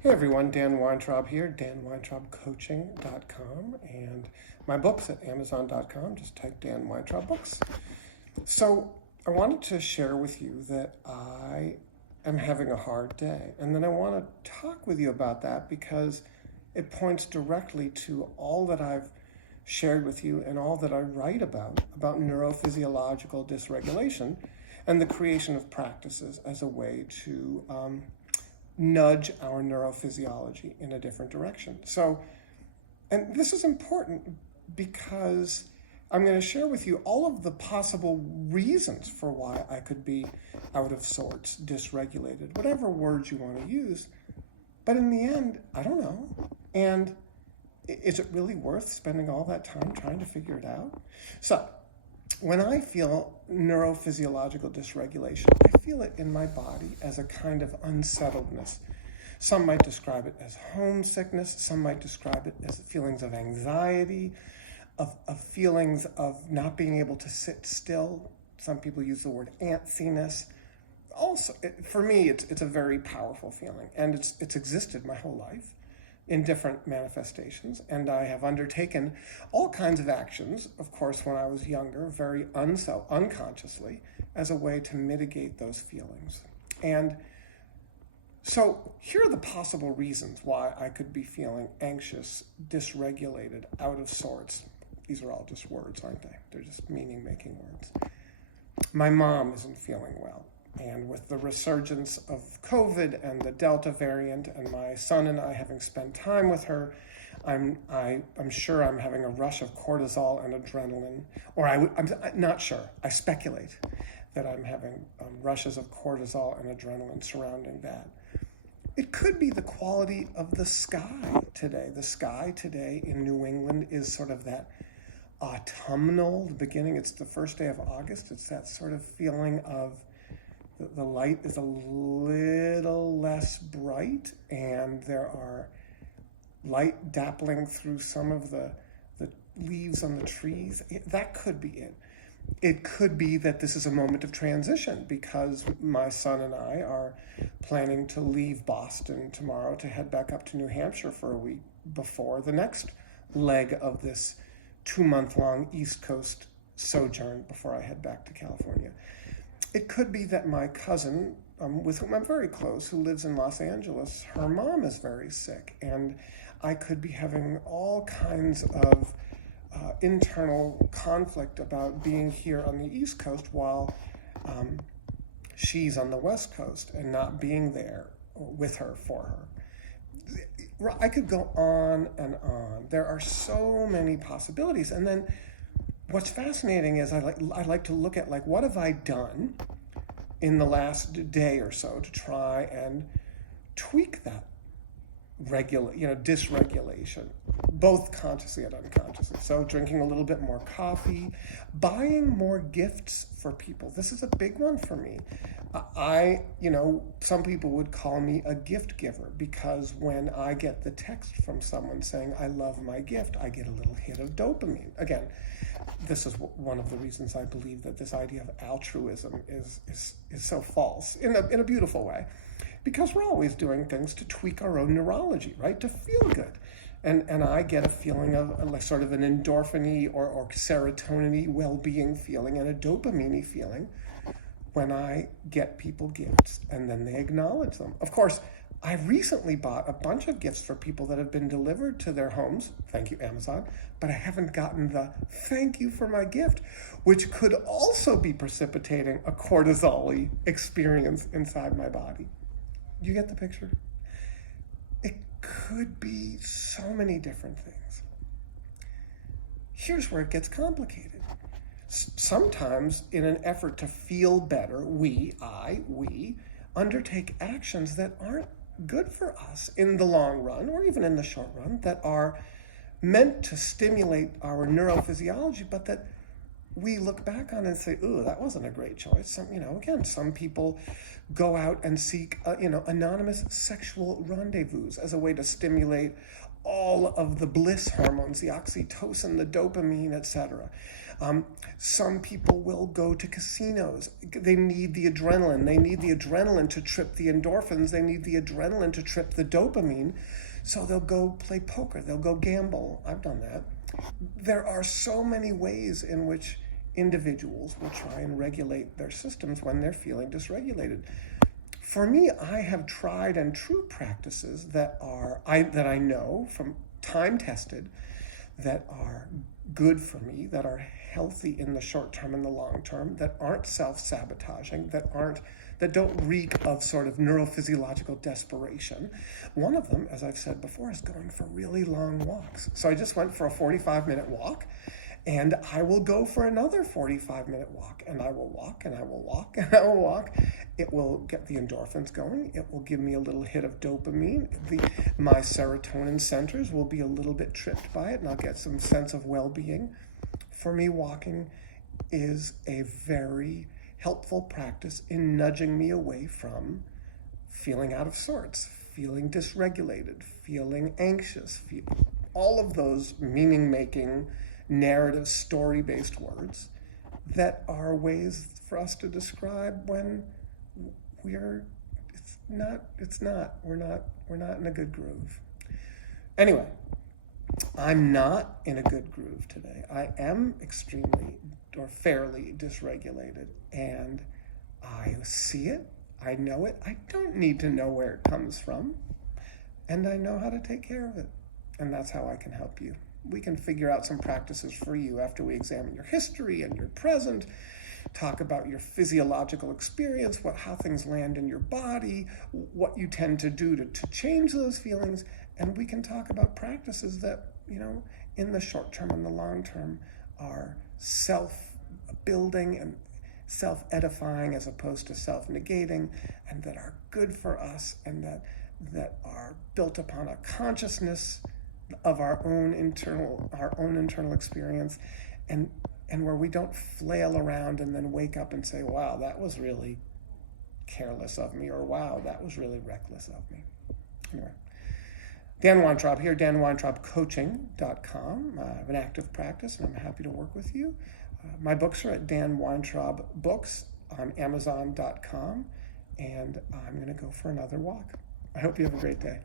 Hey everyone, Dan Weintraub here, danweintraubcoaching.com, and my books at amazon.com. Just type Dan Weintraub books. So I wanted to share with you that I am having a hard day, and then I want to talk with you about that because it points directly to all that I've shared with you and all that I write about neurophysiological dysregulation and the creation of practices as a way to nudge our neurophysiology in a different direction. So, and this is important because I'm going to share with you all of the possible reasons for why I could be out of sorts, dysregulated, whatever words you want to use. But in the end, I don't know. And is it really worth spending all that time trying to figure it out? So, when I feel neurophysiological dysregulation, I feel it in my body as a kind of unsettledness. Some might describe it as homesickness. Some might describe it as feelings of anxiety, of feelings of not being able to sit still. Some people use the word antsiness. Also, for me, it's a very powerful feeling, and it's existed my whole life in different manifestations, and I have undertaken all kinds of actions, of course, when I was younger, very unconsciously, as a way to mitigate those feelings. And so here are the possible reasons why I could be feeling anxious, dysregulated, out of sorts. These are all just words, aren't they? They're just meaning-making words. My mom isn't feeling well. And with the resurgence of COVID and the Delta variant, and my son and I having spent time with her, I'm sure I'm having a rush of cortisol and adrenaline, or I'm not sure. I speculate that I'm having rushes of cortisol and adrenaline surrounding that. It could be the quality of the sky today. The sky today in New England is sort of that autumnal, the beginning. It's the first day of August. It's that sort of feeling of the light is a little less bright, and there are light dappling through some of the leaves on the trees. That could be it. It could be that this is a moment of transition because my son and I are planning to leave Boston tomorrow to head back up to New Hampshire for a week before the next leg of this 2-month-long East Coast sojourn before I head back to California. It could be that my cousin, with whom I'm very close, who lives in Los Angeles, her mom is very sick, and I could be having all kinds of internal conflict about being here on the East Coast while she's on the West Coast and not being there with her, for her. I could go on and on. There are so many possibilities. And then what's fascinating is I like to look at, like, what have I done in the last day or so to try and tweak that dysregulation, both consciously and unconsciously. So drinking a little bit more coffee, buying more gifts for people. This is a big one for me. Some people would call me a gift giver because when I get the text from someone saying, I love my gift, I get a little hit of dopamine. Again, this is one of the reasons I believe that this idea of altruism is so false in a beautiful way, because we're always doing things to tweak our own neurology, right? To feel good. And I get a feeling of like sort of an endorphin-y or serotonin-y well-being feeling and a dopamine-y feeling when I get people gifts and then they acknowledge them. Of course, I recently bought a bunch of gifts for people that have been delivered to their homes. Thank you, Amazon. But I haven't gotten the thank you for my gift, which could also be precipitating a cortisol-y experience inside my body. You get the picture? It could be so many different things. Here's where it gets complicated. Sometimes, in an effort to feel better, we undertake actions that aren't good for us in the long run, or even in the short run, that are meant to stimulate our neurophysiology, but that we look back on and say, ooh, that wasn't a great choice. Some people go out and seek, anonymous sexual rendezvous as a way to stimulate all of the bliss hormones, the oxytocin, the dopamine, etc. Some people will go to casinos. They need the adrenaline. They need the adrenaline to trip the endorphins. They need the adrenaline to trip the dopamine. So they'll go play poker. They'll go gamble. I've done that. There are so many ways in which individuals will try and regulate their systems when they're feeling dysregulated. For me, I have tried and true practices that I know from time tested, that are good for me, that are healthy in the short term and the long term, that aren't self-sabotaging, that don't reek of sort of neurophysiological desperation. One of them, as I've said before, is going for really long walks. So I just went for a 45-minute walk, and I will go for another 45-minute walk, and I will walk, and I will walk, and I will walk. It will get the endorphins going. It will give me a little hit of dopamine. My serotonin centers will be a little bit tripped by it, and I'll get some sense of well-being. For me, walking is a very helpful practice in nudging me away from feeling out of sorts, feeling dysregulated, feeling anxious, all of those meaning-making, narrative, story-based words that are ways for us to describe when we're not in a good groove. Anyway, I'm not in a good groove today. I am extremely or fairly dysregulated, and I see it, I know it, I don't need to know where it comes from, and I know how to take care of it, and that's how I can help you. We can figure out some practices for you after we examine your history and your present, talk about your physiological experience, how things land in your body, what you tend to do to change those feelings, and we can talk about practices that, in the short term and the long term are self-building and self-edifying as opposed to self-negating, and that are good for us, and that are built upon a consciousness of our own internal experience, and where we don't flail around and then wake up and say, wow, that was really careless of me, or wow, that was really reckless of me. Anyway, Dan Weintraub here, danweintraubcoaching.com. I have an active practice, and I'm happy to work with you. My books are at Dan Weintraub Books on Amazon.com, and I'm going to go for another walk. I hope you have a great day.